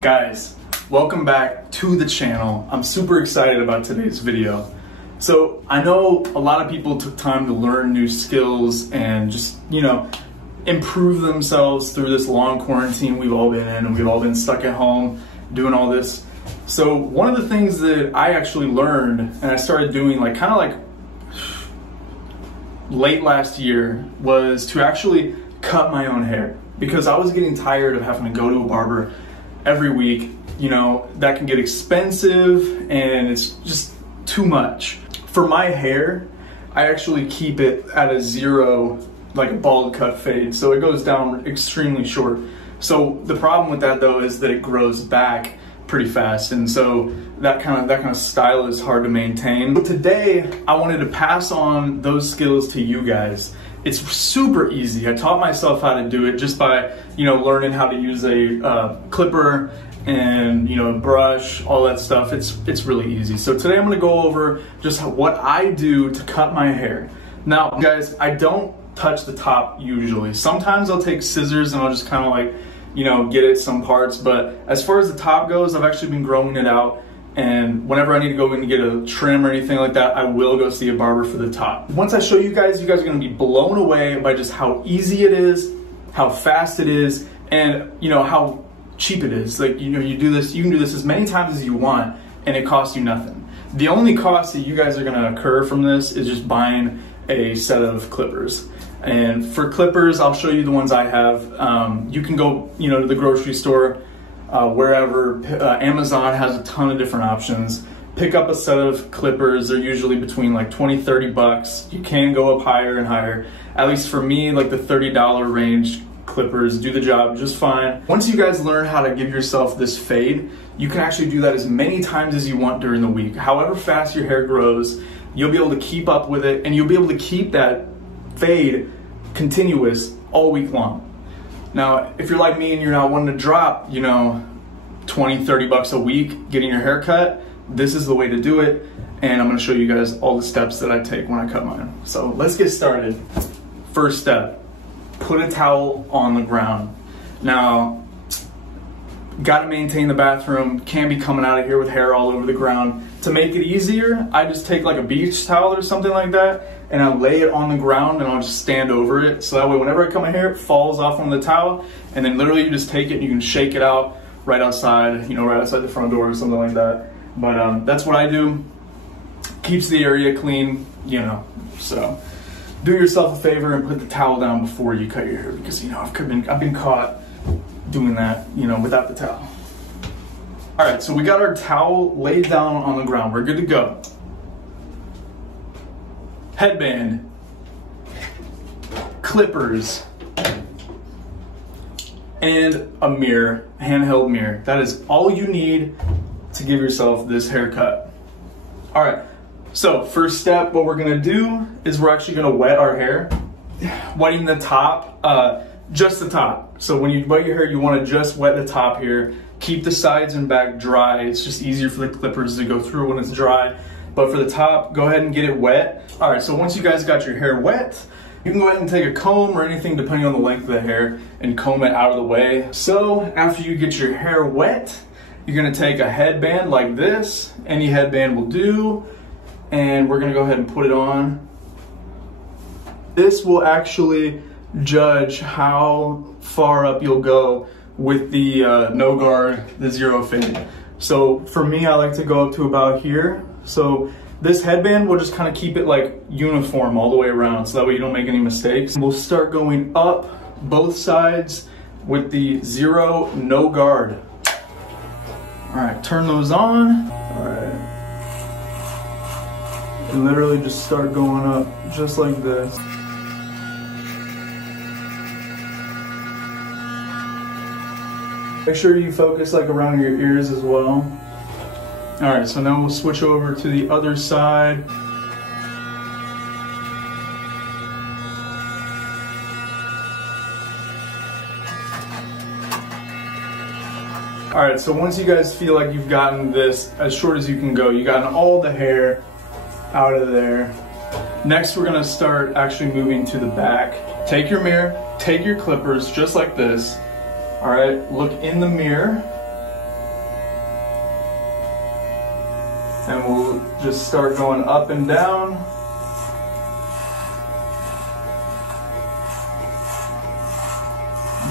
Guys, welcome back to the channel. I'm super excited about today's video. So I know a lot of people took time to learn new skills and just, improve themselves through this long quarantine we've all been in, and we've all been stuck at home doing all this. So one of the things that I actually learned and I started doing kind of late last year was to actually cut my own hair, because I was getting tired of having to go to a barber every week. That can get expensive and it's just too much. For my hair, I actually keep it at a zero, like a bald cut fade, so it goes down extremely short. So the problem with that though is that it grows back pretty fast, and so that kind of style is hard to maintain. But today I wanted to pass on those skills to you guys. It's super easy. I taught myself how to do it just by learning how to use a clipper and brush, all that stuff. It's really easy. So today I'm going to go over just what I do to cut my hair. Now guys, I don't touch the top usually. Sometimes I'll take scissors and I'll just kind of get at some parts, but as far as the top goes, I've actually been growing it out. And whenever I need to go in and get a trim or anything like that, I will go see a barber for the top. Once I show you guys are gonna be blown away by just how easy it is, how fast it is, and how cheap it is. You do this, you can do this as many times as you want, and it costs you nothing. The only cost that you guys are gonna incur from this is just buying a set of clippers. And for clippers, I'll show you the ones I have. You can go to the grocery store, wherever. Amazon has a ton of different options. Pick up a set of clippers. They're usually between $20, $30. You can go up higher and higher. At least for me, the $30 range clippers do the job just fine. Once you guys learn how to give yourself this fade, you can actually do that as many times as you want during the week. However fast your hair grows, you'll be able to keep up with it, and you'll be able to keep that fade continuous all week long. Now, if you're like me and you're not wanting to drop, $20, $30 a week getting your hair cut, this is the way to do it. And I'm gonna show you guys all the steps that I take when I cut mine. So let's get started. First step, put a towel on the ground. Now, gotta maintain the bathroom, can't be coming out of here with hair all over the ground. To make it easier, I just take a beach towel or something like that, and I lay it on the ground and I'll just stand over it. So that way whenever I cut my hair, it falls off on the towel, and then literally you just take it and you can shake it out right outside, right outside the front door or something like that. But that's what I do. Keeps the area clean, So do yourself a favor and put the towel down before you cut your hair, because I've been caught doing that, without the towel. All right, so we got our towel laid down on the ground. We're good to go. Headband, clippers, and a mirror, handheld mirror. That is all you need to give yourself this haircut. All right, so first step, what we're gonna do is we're actually gonna wet our hair. Wetting the top, just the top. So when you wet your hair, you wanna just wet the top here. Keep the sides and back dry. It's just easier for the clippers to go through when it's dry. But for the top, go ahead and get it wet. All right, so once you guys got your hair wet, you can go ahead and take a comb or anything depending on the length of the hair and comb it out of the way. So after you get your hair wet, you're gonna take a headband like this. Any headband will do. And we're gonna go ahead and put it on. This will actually judge how far up you'll go with the no guard, the zero fade. So for me, I like to go up to about here. So this headband will just kind of keep it uniform all the way around, so that way you don't make any mistakes. We'll start going up both sides with the zero no guard. All right, turn those on. All right. And literally just start going up just like this. Make sure you focus around your ears as well. All right, so now we'll switch over to the other side. All right, so once you guys feel like you've gotten this as short as you can go, you gotten all the hair out of there. Next, we're gonna start actually moving to the back. Take your mirror, take your clippers just like this. All right, look in the mirror And we'll just start going up and down.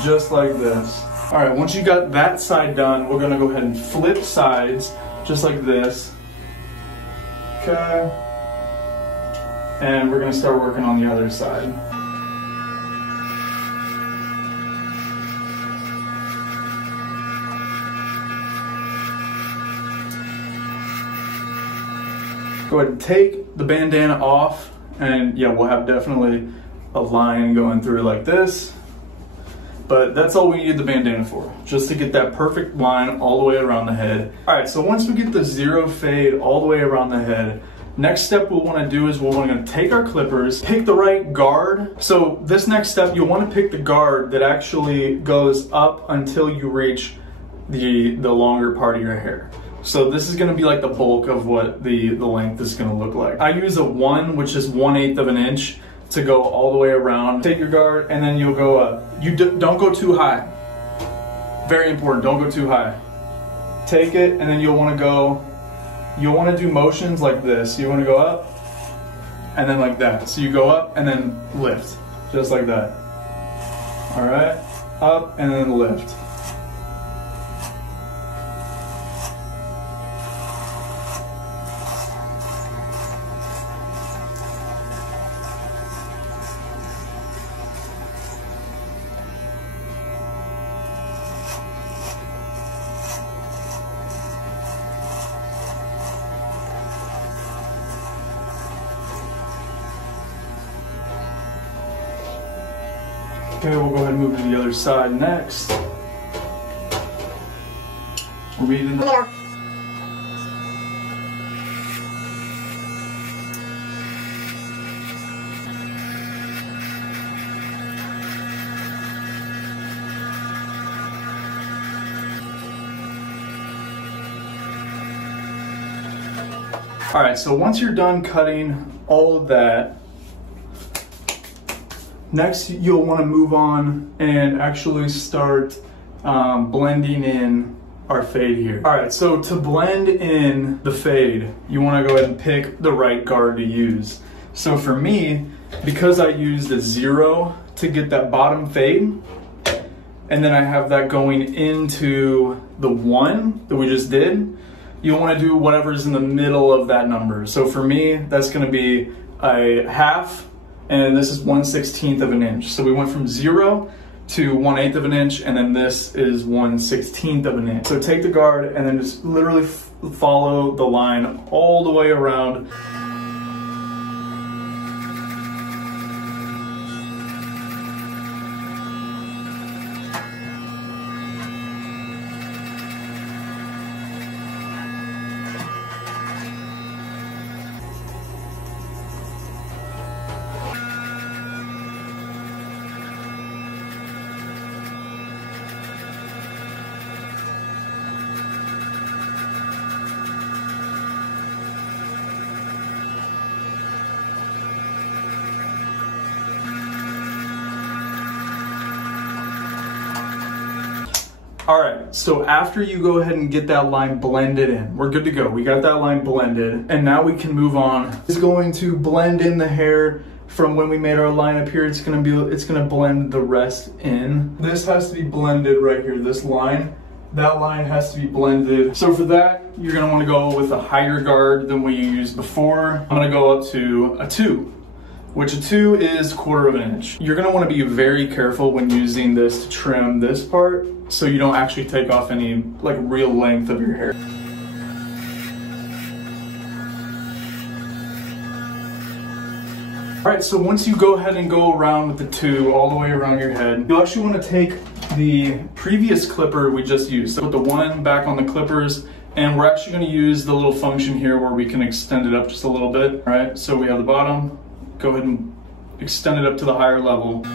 Just like this. All right, once you got that side done, we're gonna go ahead and flip sides, just like this. Okay. And we're gonna start working on the other side. Go ahead and take the bandana off, and yeah, we'll have definitely a line going through like this. But that's all we need the bandana for, just to get that perfect line all the way around the head. All right, so once we get the zero fade all the way around the head, next step we'll want to do is we're going to take our clippers, pick the right guard. So this next step, you'll want to pick the guard that actually goes up until you reach the longer part of your hair. So this is going to be like the bulk of what the length is going to look like. I use a 1, which is 1/8 of an inch, to go all the way around. Take your guard and then you'll go up. You don't go too high. Very important, don't go too high. Take it and then you'll want to do motions like this. You want to go up and then like that. So you go up and then lift, just like that. All right, up and then lift. Okay, we'll go ahead and move to the other side next. We'll meet in the middle. All right, so once you're done cutting all of that, next, you'll want to move on and actually start blending in our fade here. All right, so to blend in the fade, you want to go ahead and pick the right guard to use. So for me, because I used a 0 to get that bottom fade, and then I have that going into the 1 that we just did, you'll want to do whatever's in the middle of that number. So for me, that's going to be a 1/2, and this is 1/16 of an inch. So we went from 0 to 1/8 of an inch, and then this is 1/16 of an inch. So take the guard and then just literally follow the line all the way around. All right, so after you go ahead and get that line blended in, we're good to go. We got that line blended, and now we can move on. It's going to blend in the hair from when we made our line up here. It's gonna blend the rest in. This has to be blended right here, this line. That line has to be blended. So for that, you're gonna wanna go with a higher guard than what you used before. I'm gonna go up to a 2. Which a 2 is 1/4 of an inch. You're gonna wanna be very careful when using this to trim this part, so you don't actually take off any like real length of your hair. All right, so once you go ahead and go around with the 2 all the way around your head, you actually wanna take the previous clipper we just used. So put the 1 back on the clippers, and we're actually gonna use the little function here where we can extend it up just a little bit. All right, so we have the bottom. Go ahead and extend it up to the higher level.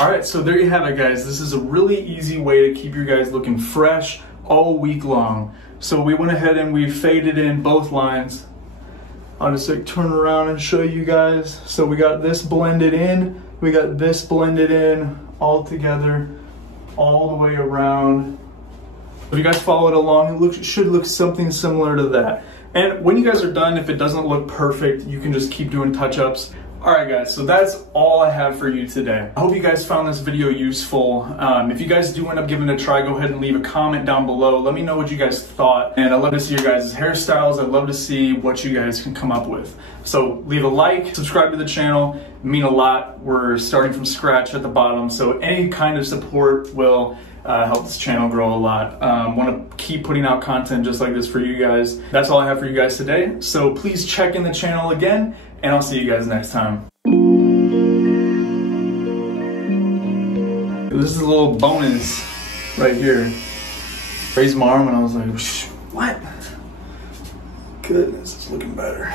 All right, so there you have it, guys. This is a really easy way to keep your guys looking fresh all week long. So we went ahead and we faded in both lines. I'll just like turn around and show you guys. So we got this blended in, we got this blended in all together, all the way around. If you guys follow it along, it should look something similar to that. And when you guys are done, if it doesn't look perfect, you can just keep doing touch-ups. All right, guys, so that's all I have for you today. I hope you guys found this video useful. If you guys do end up giving it a try, go ahead and leave a comment down below. Let me know what you guys thought. And I'd love to see your guys' hairstyles. I'd love to see what you guys can come up with. So leave a like, subscribe to the channel. It mean a lot. We're starting from scratch at the bottom, so any kind of support will help this channel grow a lot. Want to keep putting out content just like this for you guys. That's all I have for you guys today. So please check in the channel again, and I'll see you guys next time. This is a little bonus right here. Raised my arm and I was like, what? Goodness, it's looking better.